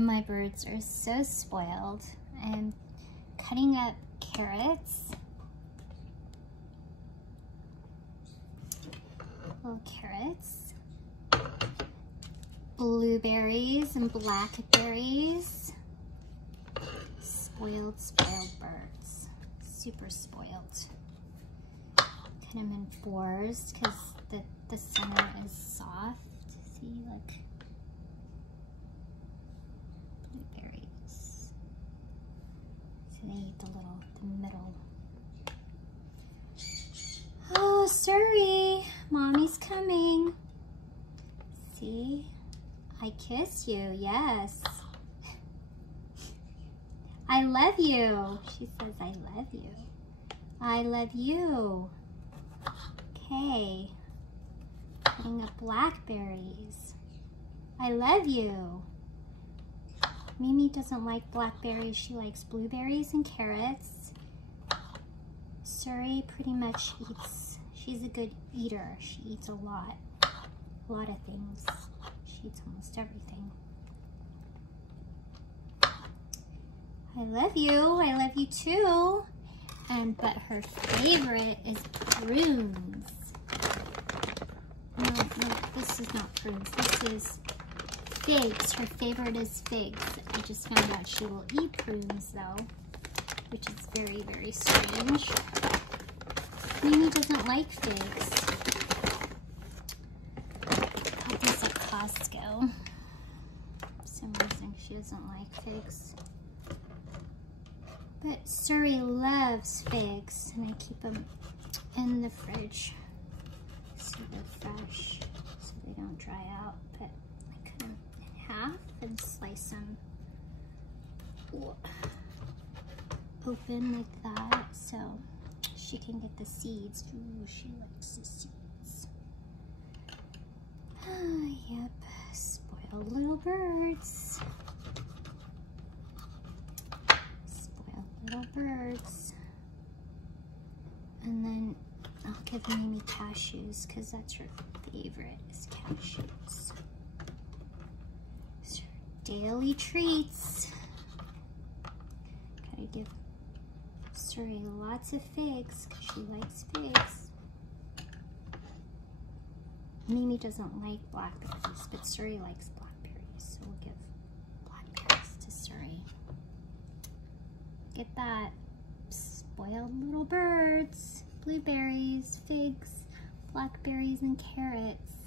My birds are so spoiled. I'm cutting up carrots. Little carrots. Blueberries and blackberries. Spoiled birds. Super spoiled. Cut them in fours because the center is soft. See, look. Blueberries. So they eat the middle. Oh, sorry. Mommy's coming. See? I kiss you, yes. I love you. She says, I love you. I love you. Okay. Cutting up blackberries. I love you. Mimi doesn't like blackberries. She likes blueberries and carrots. Suri pretty much eats, she's a good eater. She eats a lot of things. She eats almost everything. I love you too. But her favorite is prunes. No, this is not prunes, this is figs. Her favorite is figs. I just found out she will eat prunes though, which is very, very strange. Mimi doesn't like figs. Got these at Costco. For some reason she doesn't like figs. But Suri loves figs, and I keep them in the fridge so they're fresh, so they don't dry out. But I cut them in half and slice them open like that so she can get the seeds. Ooh, she likes the seeds. Ah, yep, spoiled little birds. Spoiled little birds. And then I'll give Mimi cashews because that's her favorite, is cashews. It's her daily treats. Gotta give Suri lots of figs because she likes figs. Mimi doesn't like blackberries, but Suri likes blackberries, so we'll give blackberries to Suri. Get that. Spoiled little birds. Blueberries, figs, blackberries, and carrots.